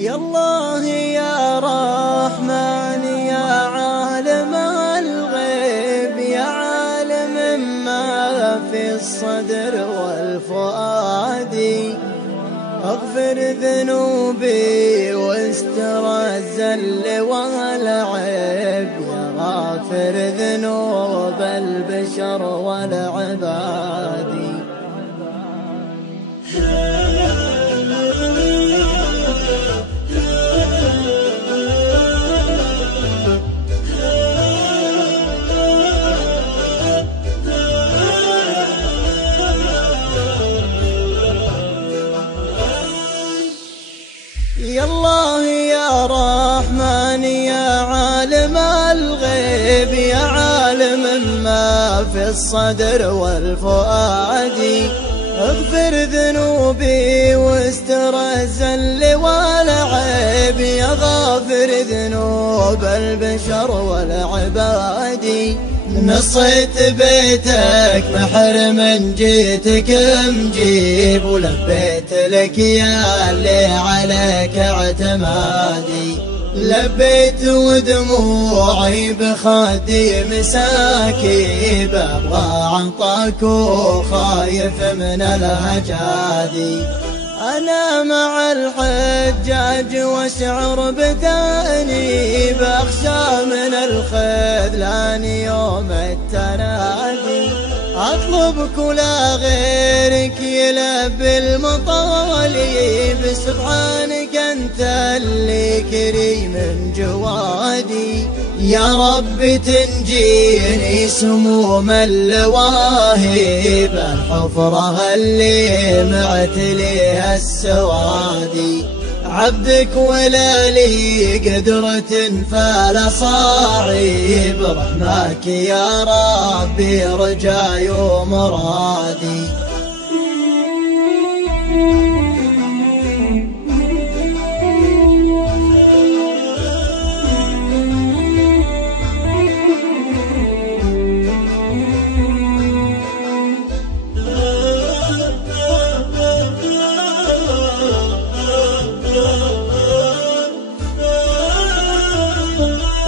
يا الله يا رحمن يا عالم الغيب يا عالم ما في الصدر والفؤاد، اغفر ذنوبي واستر الزل والعيب، يا غافر ذنوب البشر والعباد. يا الله يا رحمن يا عالم الغيب يا عالم ما في الصدر والفؤاد، اغفر ذنوبي واستر الزل والعيب، يا غافر ذنوب البشر والعباد. نصيت بيتك محرم جيتك مجيب، ولبيت لك يا اللي عليك اعتمادي، لبيت ودموعي بخدي مساكيب، ابغى عطاك وخايف من الهجادي. أنا مع الحجاج واشعر بتأنيب، أخشى من الخذلان يوم التنادي، أطلب كل غيرك يلبي المطالب، سبحانك أنت اللي كريم جوادي. يا رب تنجيني سموم اللواهب، الحفرة اللي معتليها السوادي، عبدك ولا لي قدرة فلا صاعب، رحماك يا ربي رجاي ومرادي.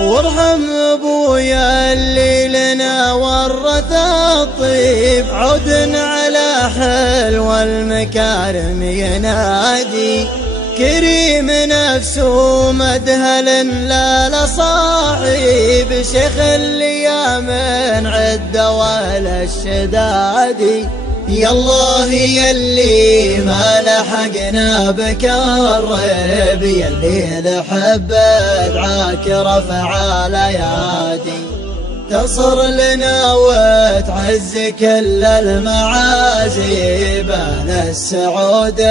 وارحم ابويا اللي لنا ورث الطيب، عود على حلو المكارم ينادي، كريم نفسه مدهل لا لصاحب، شيخ الايام عد ولا الشدادي. يا الله يلي ما لحقنا بك الريب، يلي لحب دعاك رفع الايادي، تصر لنا وتعز كل المعازي، بان السعود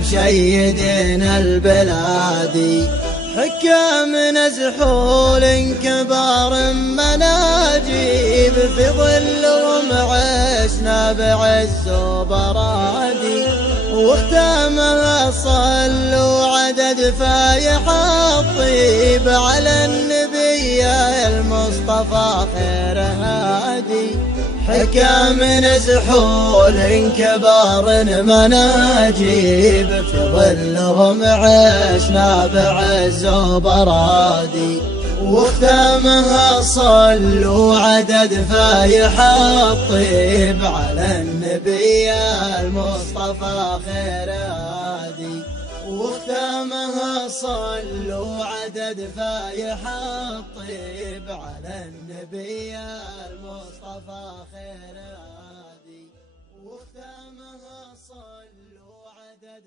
مشيدين البلادي، حكام نزحول كبار مناجيب، في ظلهم عشنا بعز وبرادي، واختامها صلوا عدد فايح الطيب، على النبي المصطفى خير هادي، حكام نزحول كبار مناجيب، في ظلهم عشنا بعز وبرادي، واختامها صلوا عدد فايح الطيب، على النبي المصطفى خير هادي، واختامها صلوا عدد فايح الطيب، على النبي المصطفى خير هادي، واختامها صلوا عدد